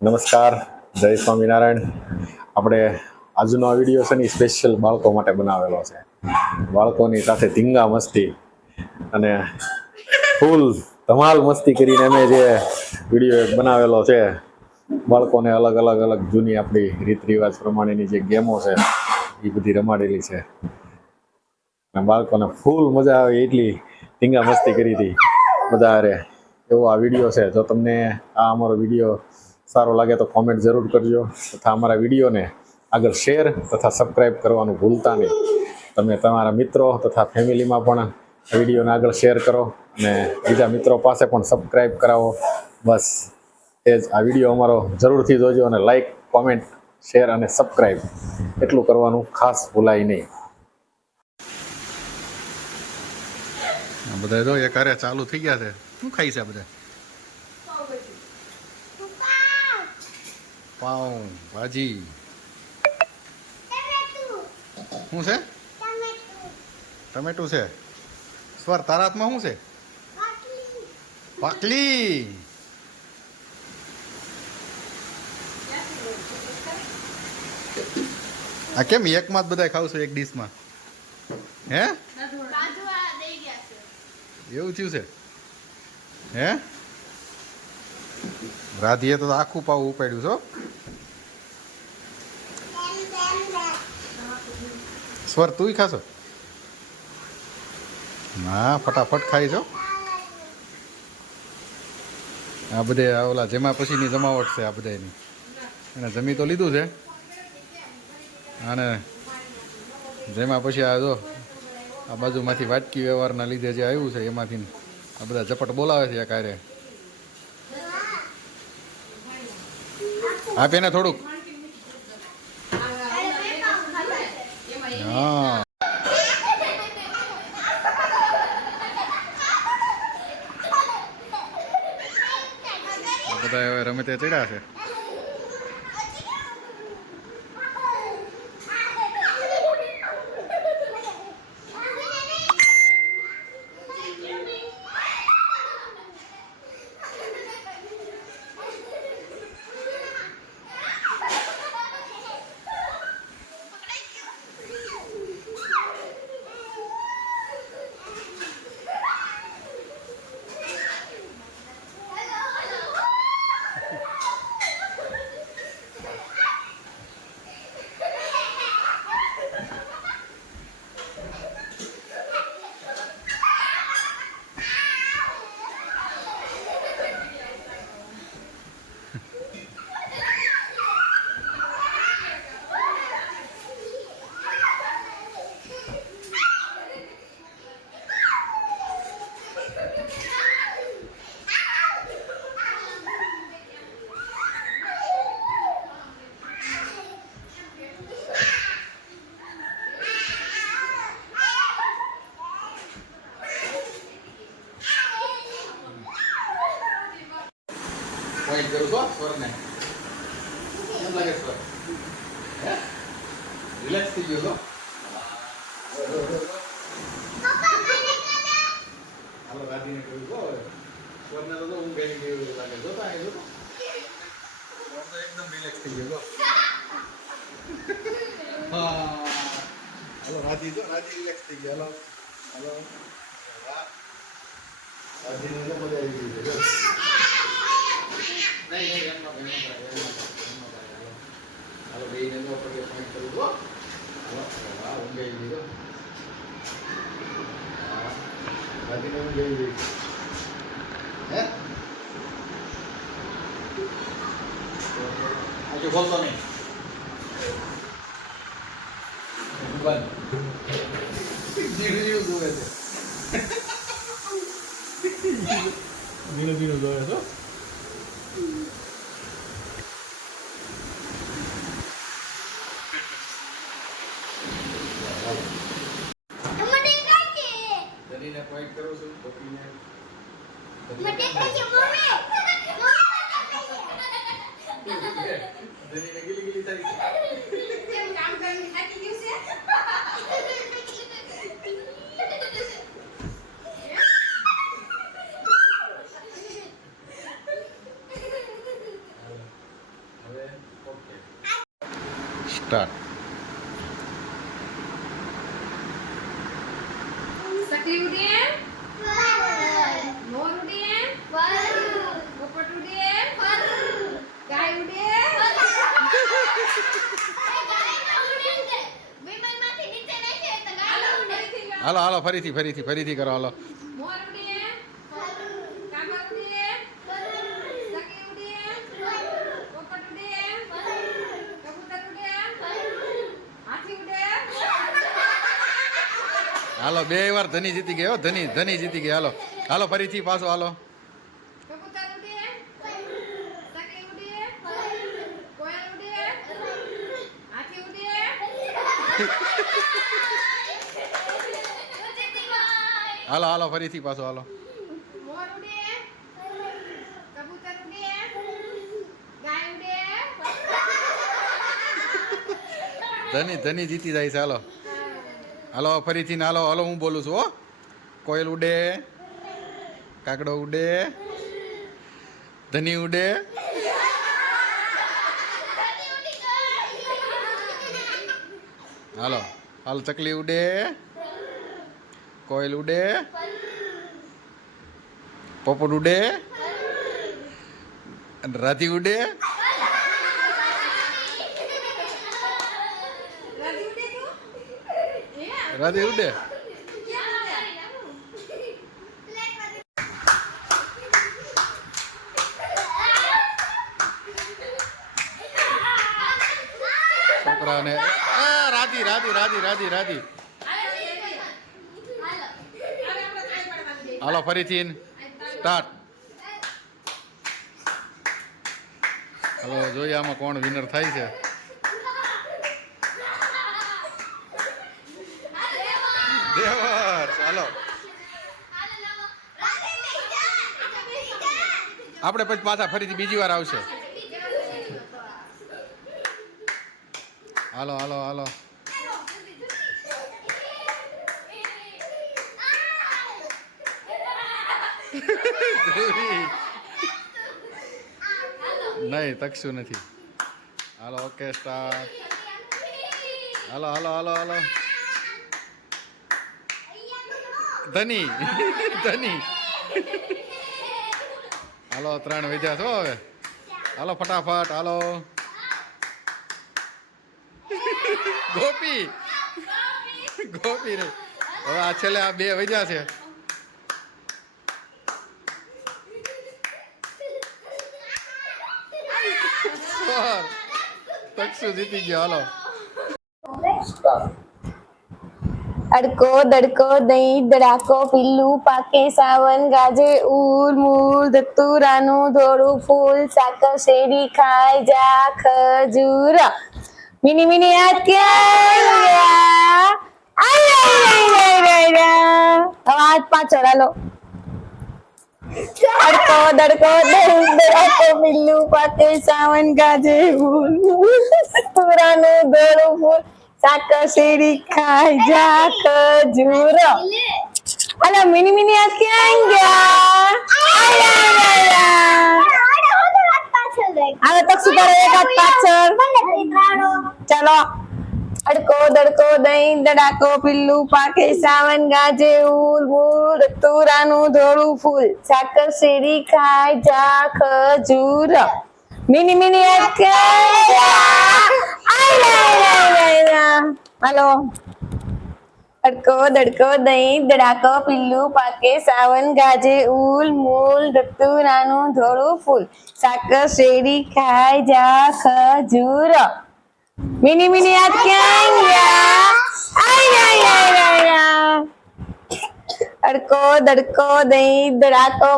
નમસ્કાર, જય સ્વામિનારાયણ. આપણે આજનો આ વિડીયો છે ને સ્પેશિયલ બાળકો માટે બનાવેલો છે. બાળકોની સાથે ધીંગા મસ્તી અને ફૂલ ધમાલ મસ્તી કરીને અમે જે વિડીયો બનાવેલો છે. બાળકોને અલગ અલગ અલગ જૂની આપણી રીત રિવાજ પ્રમાણેની જે ગેમો છે એ બધી રમાડેલી છે. અને બાળકોને ફૂલ મજા આવે એટલી ધીંગા મસ્તી કરી હતી બધા હારે. એવો આ વિડીયો છે. જો તમને આ અમારો વિડીયો સારો લાગે તો કોમેન્ટ જરૂર કરજો તથા અમારા વિડીયોને આગળ શેર તથા સબસ્ક્રાઈબ કરવાનું ભૂલતા નહીં. તમે તમારા મિત્રો તથા ફેમિલીમાં પણ આ વિડીયોને આગળ શેર કરો અને બીજા મિત્રો પાસે પણ સબસ્ક્રાઈબ કરાવો. બસ એ જ આ વિડીયો અમારો જરૂરથી જોજો અને લાઈક, કોમેન્ટ, શેર અને સબસ્ક્રાઈબ એટલું કરવાનું ખાસ ભૂલાય નહીં. બધા જો એક હારે ચાલુ થઈ ગયા છે. શું ખાઈ છે બધા? પાઉં ભાજી. શું છે? ટમેટું છે. સ્વર તારા હાથમાં શું છે? પાકલી. આ કેમ એકમાં જ બધા ખાવશો એક ડીશમાં? હે એવું થયું છે? હે રાધીએ તો આખું પાવું ઉપાડ્યું છો. સ્વર તું ખાશો? હા, ફટાફટ ખાઈ છો. આ બધે ઓલા જેમાં પછીની જમાવટ છે આ બધાની. એને જમી તો લીધું છે અને જેમાં પછી આ જો આ બાજુમાંથી વાટકી વ્યવહારના લીધે જે આવ્યું છે એમાંથી આ બધા ઝપટ બોલાવે છે આ કાર્ય. આપે ને થોડુંક. હા, બધા હવે રમે તે ચડ્યા છે. પોઈન્ટ કરું છો સ્વરને. કેમ લાગે સ્વર? હે રિલેક્સ થઈ ગયો છો? હાલો રાધીને કહ્યું છો સ્વરને તો ઊંઘ આવી ગયું લાગે. જોતા અહીં જોતો સ્વર તો એકદમ રિલેક્સ થઈ ગયો. હા હાલો રાધી જો રાધી રિલેક્સ થઈ ગયો. હાલો હાલો રાધીને તો મજા આવી ગઈ છે. નહીં હાલો બેને જો પગે પોઈન્ટ કરું છો. હાલો હા ઊંઘ આવી ગઈ. હા રાધીને ઊંઘ આવી ગઈ. હે આજે બોલતો નહીં. ધીરે ધીરે જોવે છે. ધીરે ધીરે જોવે છો. દલીને પોઈન્ટ કરું છું. પપ્પીને દલીને ગીલી ગીલી થઈ છે. કેમ કામ કરીને થાકી ગયું છે? સ્ટાર્ટ. ચકલી ઉડે મોર ઉડે પોપટ ઉડે ગાય ઉડે હાલો હાલો ફરીથી કરો હાલો. મોર ઉડે કાબર ઉડે ચકલી ઉડે પોપટ ઉડે કબૂતર ઉડે હાથી ઉડે હાલો 2 વાર ધની જીતી ગયો. ધની જીતી ગઈ. હાલો હાલો ફરીથી પાછો હાલો. કબૂતર ઉડે ચકલી ઉડે કોયલ ઉડે હાથી ઉડે હાલો હાલો ફરીથી પાછો હાલો. મોર ઉડે કબૂતર ઉડે ગાય ઉડે ધની જીતી જાય છે. હાલો હાલો ફરીથી ને હાલો હાલો હું બોલું છું હો. કોયલ ઉડે, કાગડો ઉડે, ધની ઉડે, હાલો હાલો ચકલી ઉડે, કોયલ ઉડે, પોપટ ઉડે અને રાધી ઉડે. રાધી ઉડે. છોકરાને રાધી. હાલો ફરીથી સ્ટાર્ટ. હાલો જોઈએ આમાં કોણ વિનર થાય છે. દેવર. ચાલો આપણે પછી પાછા ફરીથી બીજી વાર આવશે. હાલો હાલો હાલો નહીં તકશું નથી. Hello okay start. હાલો હાલો હાલો હાલો ધની. હાલો 3 વધ્યા છો હવે. હાલો ફટાફટ હાલો. ગોપી રે. હવે આ છેલ્લે આ 2 વધ્યા છે. તકસુ જીતી ગયો. હાલો અડકો દડકો દહીં દડાકો પીલું પાકે સાવન ગાજે ઉલ મૂળ ધતુરાનું ધોળું ફૂલ સાકર શેરડી ખાય જા ખજૂર મિની મિની હાથ ક્યાં હાથ પાછળ હાલો. અડકો દડકો દહીં દડાકો પીલું પાકે સાવન ગાજે ઉલ મૂળ ધતુરાનું ધોળું ફૂલ સાકર શેરડી ખાય જા ખજૂર. અલા મિની મિની હાથ ક્યાં ગયા? હવે તક સુધારો એક હાથ પાછળ. ચલો અડકો દડકો દહીં દડાકો પીલું પાકે સાવન ગાજે ઉલ મૂળ ધતુરાનું ધોળું ફૂલ સાકર શેરડી ખાય જા ખજૂર મિની મિની હાથ ક્યાં ગયા? હાલો અડકો દડકો દહીં દડાકો પીલું પાકે સાવન ગાજે ઉલ મૂળ ધતુરાનું ધોળું ફૂલ સાકર શેરડી ખાય જા ખજૂર મિની મિની હાથ ક્યાં ગયા? અડકો દડકો દહીં દડાકો